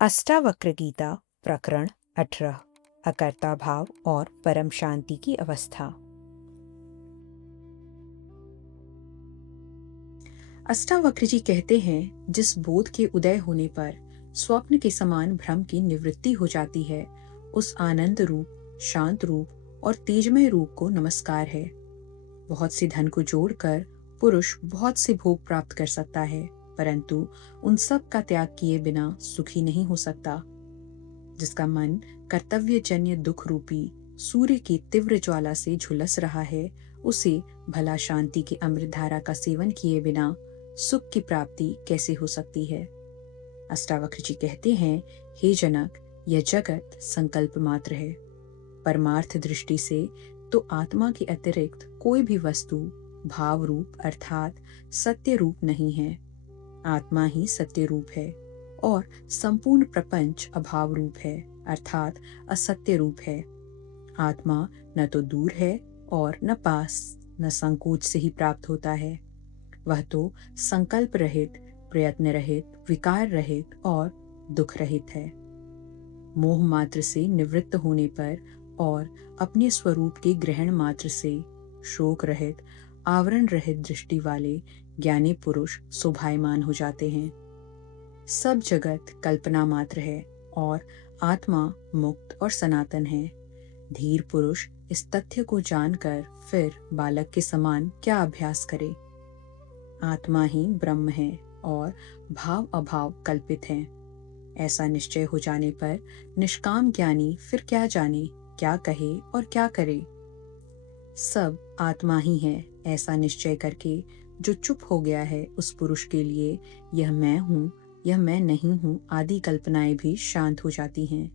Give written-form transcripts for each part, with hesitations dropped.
अष्टावक्र गीता प्रकरण 18 अकर्ता भाव और परम शांति की अवस्था। अष्टावक्र जी कहते हैं, जिस बोध के उदय होने पर स्वप्न के समान भ्रम की निवृत्ति हो जाती है, उस आनंद रूप, शांत रूप और तेजमय रूप को नमस्कार है। बहुत से धन को जोड़कर पुरुष बहुत से भोग प्राप्त कर सकता है, परंतु उन सब का त्याग किए बिना सुखी नहीं हो सकता। जिसका मन कर्तव्यजन्य दुख रूपी सूर्य की तीव्र ज्वाला से झुलस रहा है, उसे भला शांति की अमृत धारा का सेवन किए बिना सुख की प्राप्ति कैसे हो सकती है। अष्टावक्र जी कहते हैं, हे जनक, यह जगत संकल्प मात्र है। परमार्थ दृष्टि से तो आत्मा के अतिरिक्त कोई भी वस्तु भाव रूप अर्थात सत्य रूप नहीं है। आत्मा ही सत्य रूप है और संपूर्ण प्रपंच अभाव रूप है अर्थात असत्य रूप है। आत्मा न तो दूर है और न पास, न संकोच से ही प्राप्त होता है। वह तो संकल्प रहित, प्रयत्न रहित, विकार रहित और दुख रहित है। मोह मात्र से निवृत्त होने पर और अपने स्वरूप के ग्रहण मात्र से शोक रहित, आवरण रहित दृष्टि वाले ज्ञानी पुरुष शोभायमान हो जाते हैं। सब जगत कल्पना मात्र है और आत्मा मुक्त और सनातन है। धीर पुरुष इस तथ्य को जानकर फिर बालक के समान क्या अभ्यास करे। आत्मा ही ब्रह्म है और भाव अभाव कल्पित है। ऐसा निश्चय हो जाने पर निष्काम ज्ञानी फिर क्या जाने, क्या कहे और क्या करे। सब आत्मा ही है, ऐसा निश्चय करके जो चुप हो गया है, उस पुरुष के लिए यह मैं हूँ, यह मैं नहीं हूँ आदि कल्पनाएं भी शांत हो जाती हैं।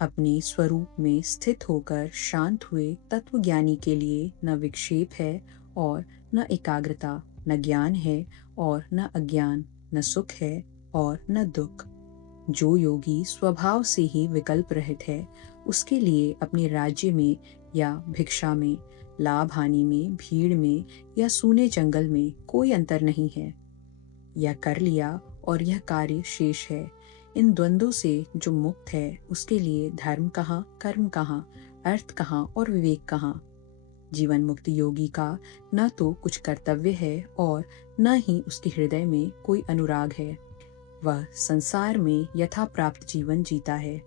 अपने स्वरूप में स्थित होकर शांत हुए तत्वज्ञानी के लिए न विक्षेप है और न एकाग्रता, न ज्ञान है और न अज्ञान, न सुख है और न दुख। जो योगी स्वभाव से ही विकल्प रहित है, उसके लिए अपने राज्य में या भिक्षा में, लाभ हानि में, भीड़ में या सूने जंगल में कोई अंतर नहीं है। यह कर लिया और यह कार्य शेष है। इन द्वंद्वों से जो मुक्त है, उसके लिए धर्म कहाँ, कर्म कहाँ, अर्थ कहाँ और विवेक कहाँ। जीवन मुक्त योगी का न तो कुछ कर्तव्य है और न ही उसके हृदय में कोई अनुराग है। वह संसार में यथा प्राप्त जीवन जीता है।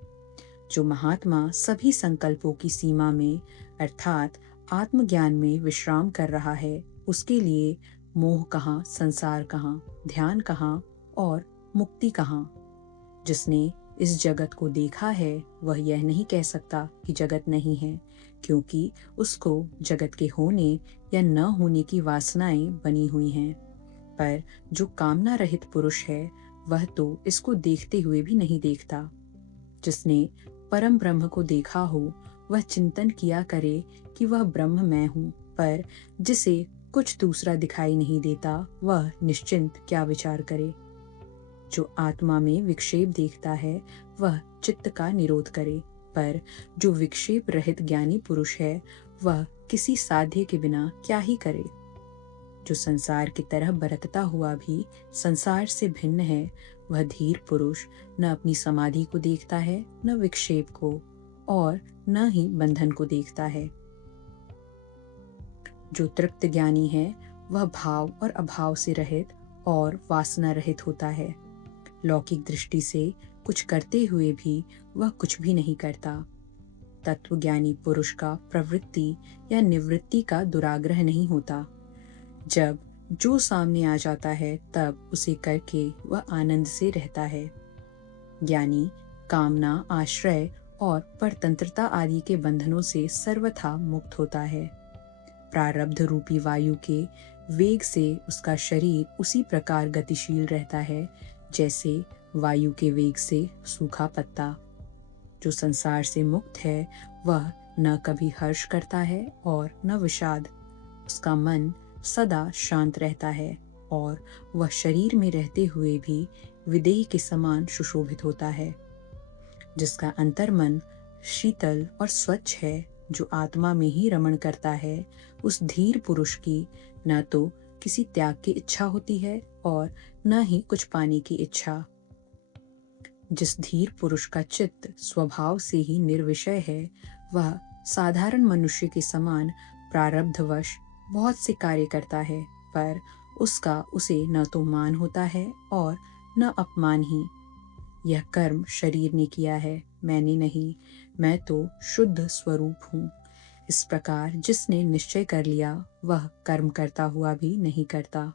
जो महात्मा सभी संकल्पों की सीमा में अर्थात आत्मज्ञान में विश्राम कर रहा है, उसके लिए मोह कहाँ, संसार कहाँ, ध्यान कहाँ और मुक्ति कहाँ। जिसने इस जगत को देखा है, वह यह नहीं कह सकता कि जगत नहीं है, क्योंकि उसको जगत के होने या न होने की वासनाएं बनी हुई हैं। पर जो कामना रहित पुरुष है, वह तो इसको देखते हुए भी नहीं देखता। जिसने परम ब्रह्म को देखा हो, वह चिंतन किया करे कि वह ब्रह्म मैं हूँ, पर जिसे कुछ दूसरा दिखाई नहीं देता, वह निश्चिंत क्या विचार करे। जो आत्मा में विक्षेप देखता है, वह चित्त का निरोध करे, पर जो विक्षेप रहित ज्ञानी पुरुष है, वह किसी साध्य के बिना क्या ही करे। जो संसार की तरह बरतता हुआ भी संसार से भिन्न है, वह धीर पुरुष न अपनी समाधि को देखता है, न विक्षेप को और न ही बंधन को देखता है। जो तृप्त ज्ञानी है, वह भाव और अभाव से रहित और वासना रहित होता है। लौकिक दृष्टि से कुछ करते हुए भी वह कुछ भी नहीं करता। तत्वज्ञानी पुरुष का प्रवृत्ति या निवृत्ति का दुराग्रह नहीं होता। जब जो सामने आ जाता है, तब उसे करके वह आनंद से रहता है। ज्ञानी कामना, आश्रय और परतंत्रता आदि के बंधनों से सर्वथा मुक्त होता है। प्रारब्ध रूपी वायु के वेग से उसका शरीर उसी प्रकार गतिशील रहता है, जैसे वायु के वेग से सूखा पत्ता। जो संसार से मुक्त है, वह न कभी हर्ष करता है और न विषाद। उसका मन सदा शांत रहता है और वह शरीर में रहते हुए भी विदेह के समान सुशोभित होता है। जिसका अंतर्मन शीतल और स्वच्छ है, जो आत्मा में ही रमण करता है, उस धीर पुरुष की न तो किसी त्याग की इच्छा होती है और न ही कुछ पाने की इच्छा। जिस धीर पुरुष का चित्त स्वभाव से ही निर्विषय है, वह साधारण मनुष्य के समान प्रारब्धवश बहुत से कार्य करता है, पर उसका उसे न तो मान होता है और न अपमान ही। यह कर्म शरीर ने किया है, मैंने नहीं, मैं तो शुद्ध स्वरूप हूँ। इस प्रकार जिसने निश्चय कर लिया, वह कर्म करता हुआ भी नहीं करता।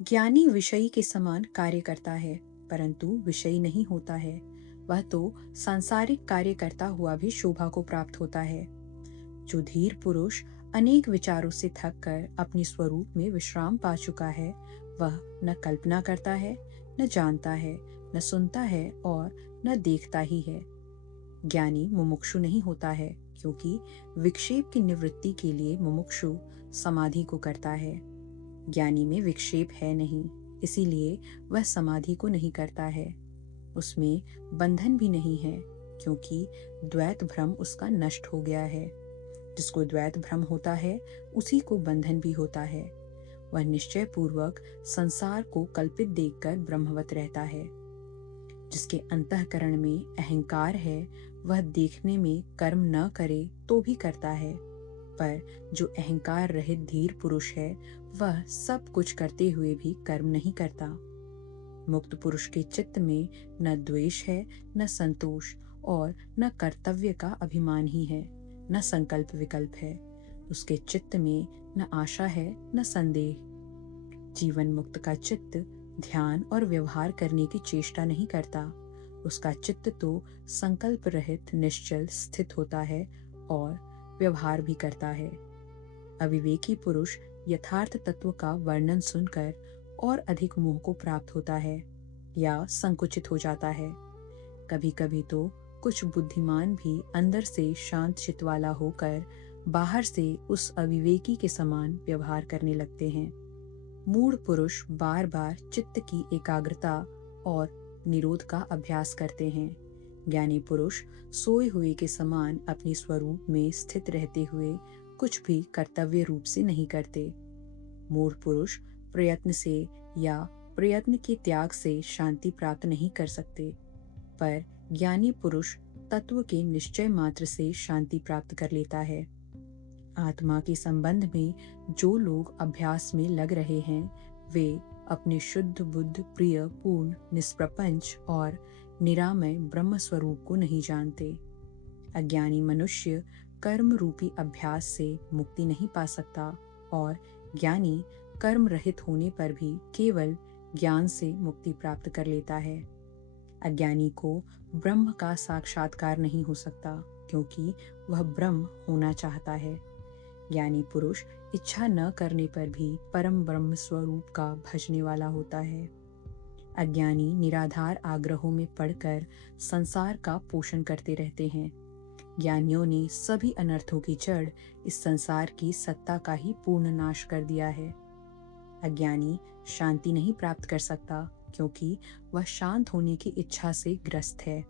ज्ञानी विषयी के समान कार्य करता है, परंतु विषयी नहीं होता है। वह तो सांसारिक कार्य करता हुआ भी शोभा को प्राप्त होता है। जो धीर पुरुष अनेक विचारों से थक कर अपने स्वरूप में विश्राम पा चुका है, वह न कल्पना करता है, न जानता है, न सुनता है और न देखता ही है। ज्ञानी मुमुक्षु नहीं होता है, क्योंकि विक्षेप की निवृत्ति के लिए मुमुक्षु समाधि को करता है। ज्ञानी में विक्षेप है नहीं, इसीलिए वह समाधि को नहीं करता है। उसमें बंधन भी नहीं है, क्योंकि द्वैत भ्रम उसका नष्ट हो गया है। जिसको द्वैत भ्रम होता है, उसी को बंधन भी होता है। वह निश्चय पूर्वक संसार को कल्पित देखकर ब्रह्मवत रहता है। जिसके अंतःकरण में अहंकार है, वह देखने में कर्म न करे तो भी करता है, पर जो अहंकार रहित धीर पुरुष है, वह सब कुछ करते हुए भी कर्म नहीं करता। मुक्त पुरुष के चित्त में न द्वेष है, न संतोष और न कर्तव्य का अभिमान ही है, न संकल्प विकल्प है। उसके चित्त में न आशा है, न संदेह। जीवन मुक्त का चित्त ध्यान और व्यवहार करने की चेष्टा नहीं करता। उसका चित्त तो संकल्प रहित निश्चल स्थित होता है और व्यवहार भी करता है। अविवेकी पुरुष यथार्थ तत्व का वर्णन सुनकर और अधिक मोह को प्राप्त होता है या संकुचित हो जाता है। कभी कभी तो कुछ बुद्धिमान भी अंदर से शांत चित्त वाला होकर बाहर से उस अविवेकी के समान व्यवहार करने लगते हैं। मूढ़ पुरुष बार बार चित्त की एकाग्रता और निरोध का अभ्यास करते हैं। ज्ञानी पुरुष सोए हुए के समान अपने स्वरूप में स्थित रहते हुए कुछ भी कर्तव्य रूप से नहीं करते। मूढ़ पुरुष प्रयत्न से या प्रयत्न के त्याग से शांति प्राप्त नहीं कर सकते, पर ज्ञानी पुरुष तत्व के निश्चय मात्र से शांति प्राप्त कर लेता है। आत्मा के संबंध में जो लोग अभ्यास में लग रहे हैं, वे अपने शुद्ध बुद्ध प्रिय पूर्ण निष्प्रपंच और निरामय ब्रह्म स्वरूप को नहीं जानते। अज्ञानी मनुष्य कर्म रूपी अभ्यास से मुक्ति नहीं पा सकता और ज्ञानी कर्म रहित होने पर भी केवल ज्ञान से मुक्ति प्राप्त कर लेता है। अज्ञानी को ब्रह्म का साक्षात्कार नहीं हो सकता, क्योंकि वह ब्रह्म होना चाहता है। ज्ञानी पुरुष इच्छा न करने पर भी परम ब्रह्म स्वरूप का भजने वाला होता है। अज्ञानी निराधार आग्रहों में पड़कर संसार का पोषण करते रहते हैं। ज्ञानियों ने सभी अनर्थों की जड़ इस संसार की सत्ता का ही पूर्ण नाश कर दिया है। अज्ञानी शांति नहीं प्राप्त कर सकता, क्योंकि वह शांत होने की इच्छा से ग्रस्त है,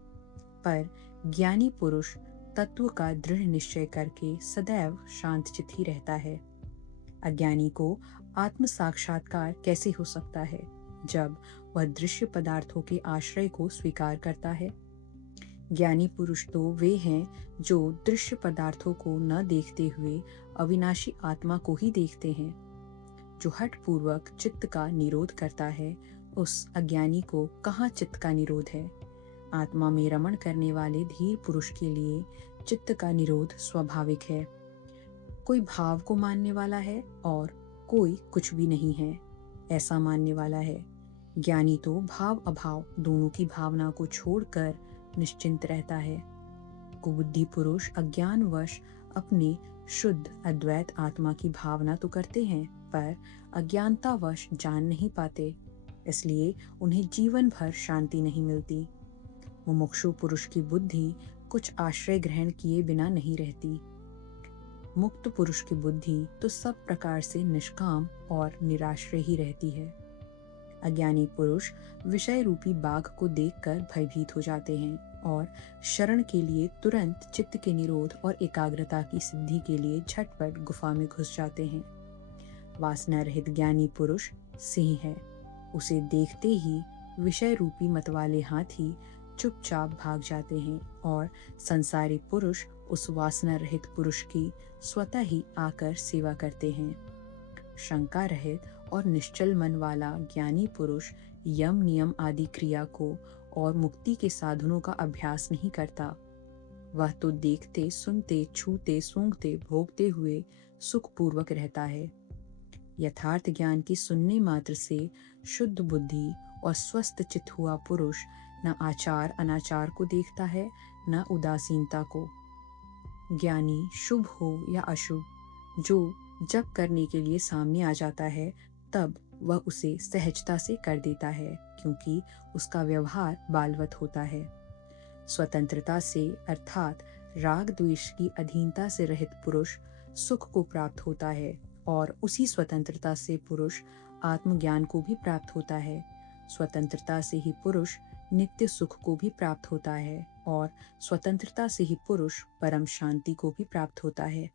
पर ज्ञानी पुरुष तत्व का दृढ़ निश्चय करके सदैव शांत चित ही रहता है। अज्ञानी को आत्म साक्षात्कार कैसे हो सकता है, जब वह दृश्य पदार्थों के आश्रय को स्वीकार करता है। ज्ञानी पुरुष तो वे हैं जो दृश्य पदार्थों को न देखते हुए अविनाशी आत्मा को ही देखते हैं। जो हठ पूर्वक चित्त का निरोध करता है, उस अज्ञानी को कहाँ चित्त का निरोध है। आत्मा में रमण करने वाले धीर पुरुष के लिए चित्त का निरोध स्वाभाविक है। कोई भाव को मानने वाला है और कोई कुछ भी नहीं है, ऐसा मानने वाला है। ज्ञानी तो भाव अभाव दोनों की भावना को छोड़कर निश्चिंत रहता है। कुबुद्धि पुरुष अज्ञानवश अपनी शुद्ध अद्वैत आत्मा की भावना तो करते हैं, पर अज्ञानतावश जान नहीं पाते, इसलिए उन्हें जीवन भर शांति नहीं मिलती। मुमुक्षु पुरुष की बुद्धि कुछ आश्रय ग्रहण किए बिना नहीं रहती। मुक्त पुरुष की बुद्धि तो सब प्रकार से निष्काम और निराश्रय ही रहती है। अज्ञानी पुरुष विषय रूपी बाघ को देखकर भयभीत हो जाते हैं और शरण के लिए तुरंत चित्त के निरोध और एकाग्रता की सिद्धि के लिए झटपट गुफा में घुस जाते हैं। वासना रहित ज्ञानी पुरुष सिंह है। उसे देखते ही विषय रूपी मतवाले हाथी चुपचाप भाग जाते हैं और संसारी पुरुष उस वासना रहित पुरुष की स्वतः ही आकर सेवा करते हैं। शंका रहित और निश्चल मन वाला ज्ञानी पुरुष यम नियम आदि क्रिया को और मुक्ति के साधनों का अभ्यास नहीं करता। वह तो देखते, सुनते, छूते, सूंघते, भोगते हुए सुखपूर्वक रहता है। यथार्थ ज्ञान की सुनने मात्र से शुद्ध बुद्धि और स्वस्थ चित्त हुआ पुरुष न आचार अनाचार को देखता है, न उदासीनता को। ज्ञानी शुभ हो या अशुभ, जो जप करने के लिए सामने आ जाता है, तब वह उसे सहजता से कर देता है, क्योंकि उसका व्यवहार बालवत होता है। स्वतंत्रता से अर्थात राग द्वेष की अधीनता से रहित पुरुष सुख को प्राप्त होता है और उसी स्वतंत्रता से पुरुष आत्मज्ञान को भी प्राप्त होता है। स्वतंत्रता से ही पुरुष नित्य सुख को भी प्राप्त होता है और स्वतंत्रता से ही पुरुष परम शांति को भी प्राप्त होता है।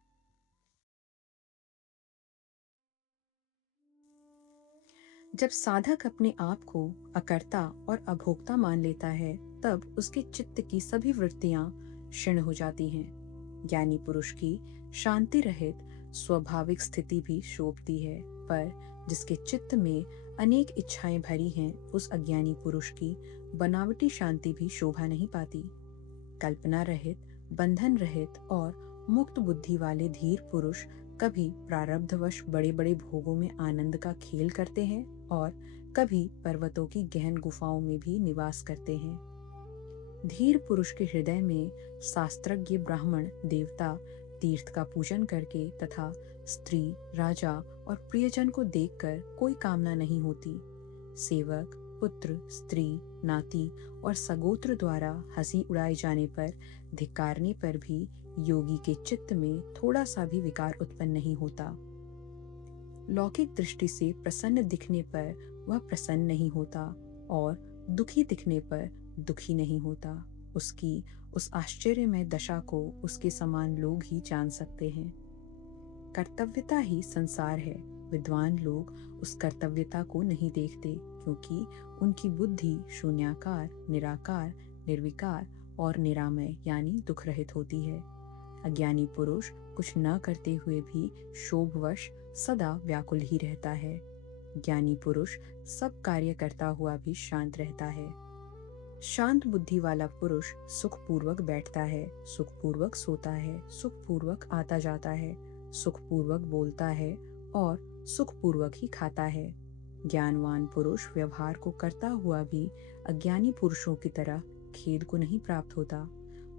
जब साधक अपने आप को अकर्ता और अभोक्ता मान लेता है, तब उसके चित्त की सभी वृत्तियां क्षीण हो जाती हैं। ज्ञानी पुरुष की शांति रहित स्वाभाविक स्थिति भी शोभती है, पर जिसके चित्त में अनेक इच्छाएं भरी हैं, उस अज्ञानी पुरुष की बनावटी शांति भी शोभा नहीं पाती। कल्पना रहित, बंधन रहित और मुक्त बुद्धि वाले धीर पुरुष कभी प्रारब्धवश बड़े बड़े भोगों में आनंद का खेल करते हैं और कभी पर्वतों की गहन गुफाओं में भी निवास करते हैं। धीर पुरुष के हृदय में शास्त्रज्ञ ब्राह्मण देवता तीर्थ का पूजन करके तथा स्त्री, राजा और प्रियजन को देखकर कोई कामना नहीं होती। सेवक, पुत्र, स्त्री, नाती और सगोत्र द्वारा हंसी उड़ाए जाने पर, धिक्कारने पर भी योगी के चित्त में थोड़ा सा भी विकार उत्पन्न नहीं होता। लौकिक दृष्टि से प्रसन्न दिखने पर वह प्रसन्न नहीं होता और दुखी दिखने पर दुखी नहीं होता। उसकी उस आश्चर्यमय दशा को उसके समान लोग ही जान सकते हैं। कर्तव्यता ही संसार है। विद्वान लोग उस कर्तव्यता को नहीं देखते, क्योंकि उनकी बुद्धि शून्याकार, निराकार, निर्विकार और निरामय यानी दुख रहित होती है। अज्ञानी पुरुष कुछ न करते हुए भी शोभवश सदा व्याकुल ही रहता है। ज्ञानी पुरुष सब कार्य करता हुआ भी शांत रहता है। शांत बुद्धि वाला पुरुष सुखपूर्वक बैठता है, सुखपूर्वक सोता है, सुखपूर्वक आता जाता है, सुखपूर्वक बोलता है और सुखपूर्वक ही खाता है। ज्ञानवान पुरुष व्यवहार को करता हुआ भी अज्ञानी पुरुषों की तरह खेद को नहीं प्राप्त होता।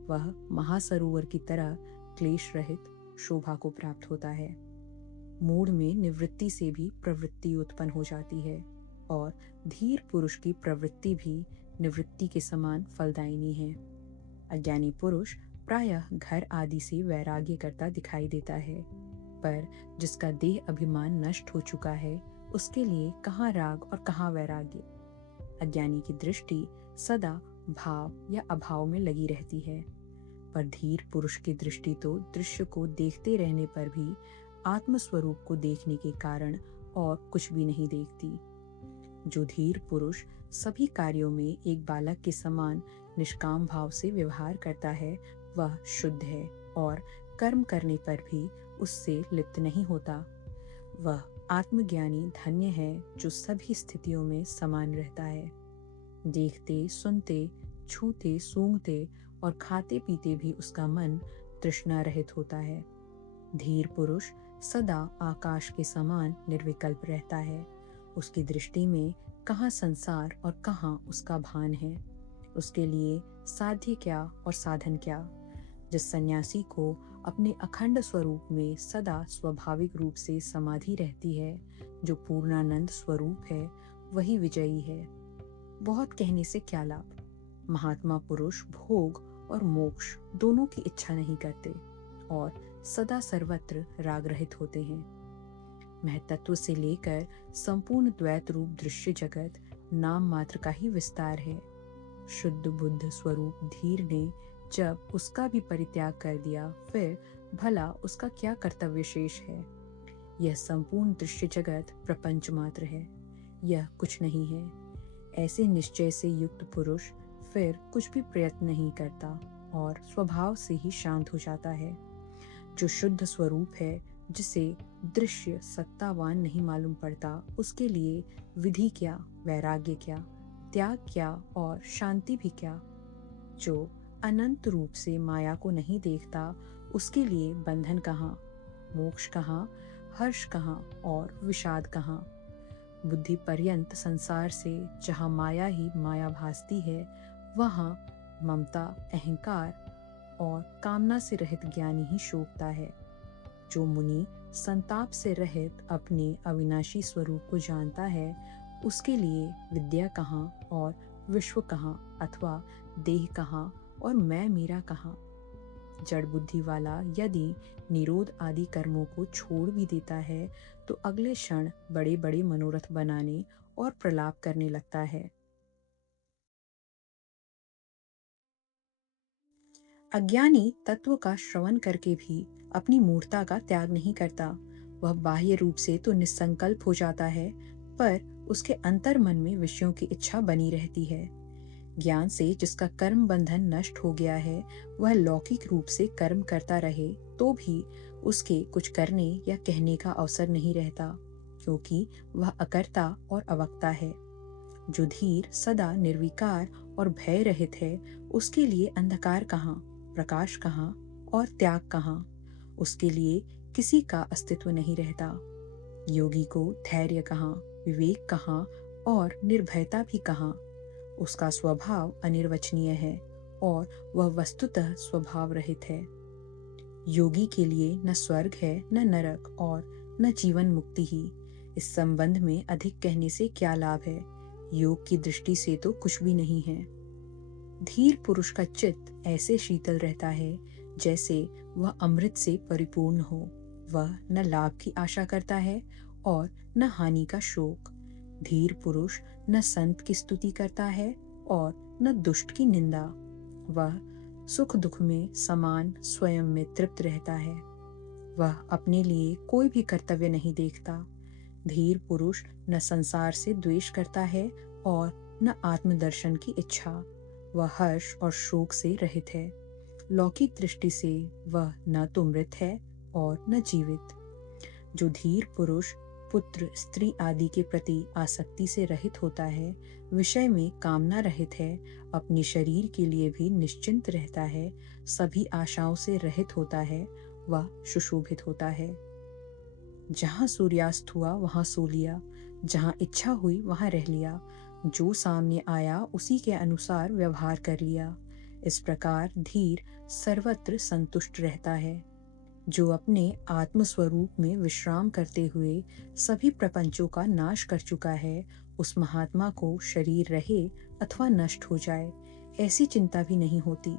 वह महासरोवर की तरह क्लेश रहित शोभा को प्राप्त होता है। मूढ़ में निवृत्ति से भी प्रवृत्ति उत्पन्न हो जाती है और धीर पुरुष की प्रवृत्ति भी निवृत्ति के समान फलदायिनी है। अज्ञानी पुरुष प्रायः घर आदि से वैराग्य करता दिखाई देता है, पर जिसका देह अभिमान नष्ट हो चुका है, उसके लिए कहाँ राग और कहाँ वैराग्य। अज्ञानी की दृष्टि सदा भाव या अभाव में लगी रहती है, पर धीर पुरुष की दृष्टि तो दृश्य को देखते रहने पर भी आत्मस्वरूप को देखने के कारण और कुछ भी नहीं देखती। जो धीर पुरुष सभी कार्यों में एक बालक के समान निष्काम भाव से व्यवहार करता है, वह शुद्ध है और कर्म करने पर भी उससे लिप्त नहीं होता। वह आत्मज्ञानी धन्य है जो सभी स्थितियों में समान रहता है। देखते, सुनते, छूते, सूंघते और खाते पीते भी उसका मन तृष्णा रहित होता है। धीर पुरुष सदा आकाश के समान निर्विकल्प रहता है। उसकी दृष्टि में कहाँ संसार और कहाँ उसका भान है। उसके लिए साध्य क्या और साधन क्या। जिस सन्यासी को अपने अखंड स्वरूप में सदा स्वाभाविक रूप से समाधि रहती है, जो पूर्णानंद स्वरूप है, वही विजयी है। बहुत कहने से क्या लाभ। महात्मा पुरुष भोग और मोक्ष दोनों की इच्छा नहीं करते और सदा सर्वत्र राग रहित होते हैं। महतत्व से लेकर संपूर्ण द्वैत रूप दृश्य जगत नाम मात्र का ही विस्तार है। शुद्ध बुद्ध स्वरूप धीर ने जब उसका भी परित्याग कर दिया, फिर भला उसका क्या कर्तव्य शेष है। यह संपूर्ण दृश्य जगत प्रपंच मात्र है। यह कुछ नहीं है। ऐसे निश्चय से युक्त पुरुष फिर कुछ भी प्रयत्न नहीं करता और स्वभाव से ही शांत हो जाता है। जो शुद्ध स्वरूप है, जिसे दृश्य सत्तावान नहीं मालूम पड़ता, उसके लिए विधि क्या, वैराग्य क्या, त्याग क्या और शांति भी क्या। जो अनंत रूप से माया को नहीं देखता, उसके लिए बंधन कहाँ, मोक्ष कहाँ, हर्ष कहाँ और विषाद कहाँ। बुद्धि पर्यंत संसार से जहाँ माया ही माया भासती है, वहाँ ममता, अहंकार और कामना से रहित ज्ञानी ही शोभता है। जो मुनि संताप से रहित अपने अविनाशी स्वरूप को जानता है, उसके लिए विद्या कहाँ और विश्व कहाँ, अथवा देह कहाँ और मैं मेरा कहाँ। जड़ बुद्धि वाला यदि निरोध आदि कर्मों को छोड़ भी देता है, तो अगले क्षण बड़े बड़े मनोरथ बनाने और प्रलाप करने लगता है। अज्ञानी तत्व का श्रवण करके भी अपनी मूर्खता का त्याग नहीं करता। वह बाह्य रूप से तो निसंकल्प हो जाता है, पर उसके अंतर मन में विषयों की इच्छा बनी रहती है। ज्ञान से जिसका कर्म बंधन नष्ट हो गया है, वह लौकिक रूप से कर्म करता रहे तो भी उसके कुछ करने या कहने का अवसर नहीं रहता, क्योंकि वह अकर्ता और अवक्ता है। जो धीर सदा निर्विकार और भय रहित है, उसके लिए अंधकार कहाँ, प्रकाश कहाँ और त्याग कहाँ। उसके लिए किसी का अस्तित्व नहीं रहता। योगी को धैर्य कहाँ, विवेक कहाँ और निर्भयता भी कहाँ। उसका स्वभाव अनिर्वचनीय है और वह वस्तुतः स्वभाव रहित है। योगी के लिए न स्वर्ग है, न नरक और न जीवन मुक्ति ही। इस संबंध में अधिक कहने से क्या लाभ है। योग की दृष्टि से तो कुछ भी नहीं है। धीर पुरुष का चित्त ऐसे शीतल रहता है जैसे वह अमृत से परिपूर्ण हो। वह न लाभ की आशा करता है और न हानि का शोक। धीर पुरुष न संत की स्तुति करता है और न दुष्ट की निंदा। वह सुख दुख में समान स्वयं में तृप्त रहता है। वह अपने लिए कोई भी कर्तव्य नहीं देखता। धीर पुरुष न संसार से द्वेष करता है और न आत्मदर्शन की इच्छा। वह हर्ष और शोक से रहित है। लौकिक दृष्टि से वह न तो मृत है और न जीवित। जो धीर पुरुष पुत्र स्त्री आदि के प्रति आसक्ति से रहित होता है, विषय में कामना रहित है, अपने शरीर के लिए भी निश्चिंत रहता है, सभी आशाओं से रहित होता है, वह सुशोभित होता है। जहाँ सूर्यास्त हुआ वहाँ सो लिया, जहाँ इच्छा हुई वहाँ रह लिया, जो सामने आया उसी के अनुसार व्यवहार कर लिया। इस प्रकार धीर सर्वत्र संतुष्ट रहता है। जो अपने आत्म स्वरूप में विश्राम करते हुए सभी प्रपंचों का नाश कर चुका है, उस महात्मा को शरीर रहे अथवा नष्ट हो जाए, ऐसी चिंता भी नहीं होती।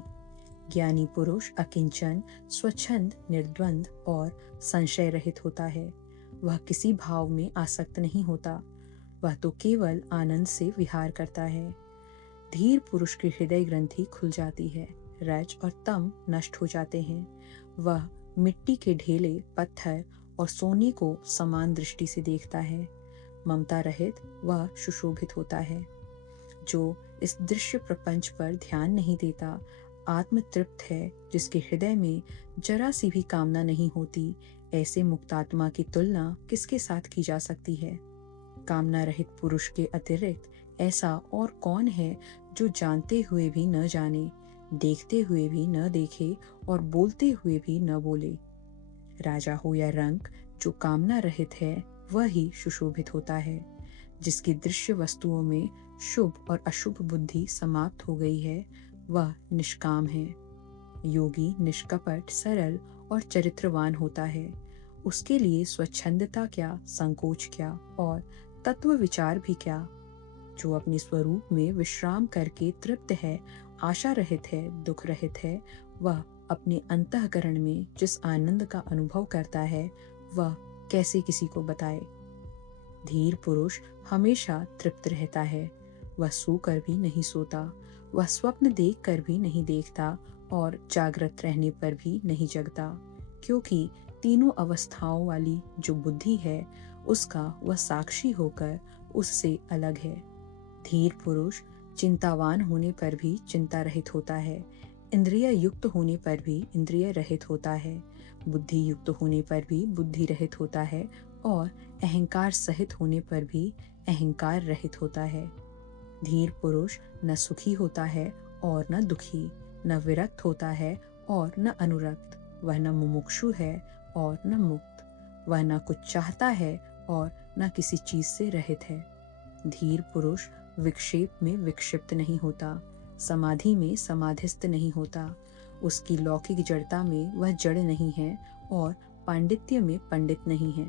ज्ञानी पुरुष अकिंचन, स्वच्छंद, निर्द्वंद और संशय रहित होता है। वह किसी भाव में आसक्त नहीं होता। वह तो केवल आनंद से विहार करता है। धीर पुरुष की हृदय ग्रंथि खुल जाती है, रज और तम नष्ट हो जाते हैं। वह मिट्टी के ढेले, पत्थर और सोने को समान दृष्टि से देखता है। ममता रहित वह सुशोभित होता है। जो इस दृश्य प्रपंच पर ध्यान नहीं देता, आत्म तृप्त है, जिसके हृदय में जरा सी भी कामना नहीं होती, ऐसे मुक्तात्मा की तुलना किसके साथ की जा सकती है। कामना रहित पुरुष के अतिरिक्त ऐसा और कौन है जो जानते हुए भी न जाने, देखते हुए भी न देखे और बोलते हुए भी न बोले। राजा हो या रंक, जो कामना रहित है वह ही सुशोभित होता है। जिसकी दृश्य वस्तुओं में शुभ और अशुभ बुद्धि समाप्त हो गई है, वह निष्काम है। योगी निष्कपट, सरल और चरित्रवान होता है। उसके लिए स्वच्छंदता क्या, संकोच क्या और तत्व विचार भी क्या। जो अपने स्वरूप में विश्राम करके तृप्त है, आशा रहित है, दुख रहित है, वह अपने अंतःकरण में जिस आनंद का अनुभव करता है, वह कैसे किसी को बताए। धीर पुरुष हमेशा तृप्त रहता है। वह सोकर भी नहीं सोता, वह स्वप्न देखकर भी नहीं देखता और जागृत रहने पर भी नहीं जगता, क्योंकि तीनों अवस्थाओं वाली जो बुद्धि है, उसका वह साक्षी होकर उससे अलग है। धीर पुरुष चिंतावान होने पर भी चिंता रहित होता है, इंद्रिय युक्त होने पर भी इंद्रिय रहित होता है, बुद्धि युक्त होने पर भी बुद्धि रहित होता है और अहंकार सहित होने पर भी अहंकार रहित होता है। धीर पुरुष न सुखी होता है और न दुखी, न विरक्त होता है और न अनुरक्त, वह न मुमुक्षु है और न मुक्त, वह न कुछ चाहता है और न किसी चीज से रहित है। धीर पुरुष विक्षेप में विक्षिप्त नहीं होता, समाधि में समाधिस्थ नहीं होता, उसकी लौकिक जड़ता में वह जड़ नहीं है और पांडित्य में पंडित नहीं है।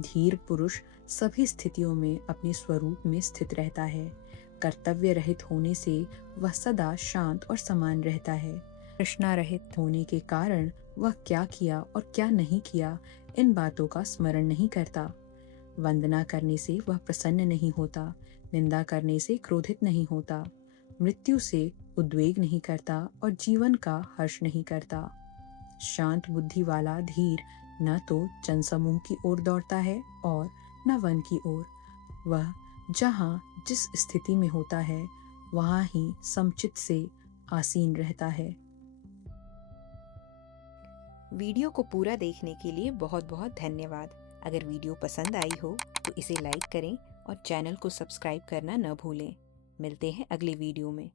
धीर पुरुष सभी स्थितियों में अपने स्वरूप में स्थित रहता है, कर्तव्य रहित होने से वह सदा शांत और समान रहता है। तृष्णा रहित होने के कारण वह क्या किया और क्या नहीं किया इन बातों का स्मरण नहीं करता। वंदना करने से वह प्रसन्न नहीं होता, निंदा करने से क्रोधित नहीं होता, मृत्यु से उद्वेग नहीं करता और जीवन का हर्ष नहीं करता। शांत बुद्धि वाला धीर न तो जनसमूह की ओर दौड़ता है और न वन की ओर। वह जहाँ जिस स्थिति में होता है वहाँ ही समचित से आसीन रहता है। वीडियो को पूरा देखने के लिए बहुत बहुत धन्यवाद। अगर वीडियो पसंद आई हो तो इसे लाइक करें और चैनल को सब्सक्राइब करना न भूलें। मिलते हैं अगले वीडियो में।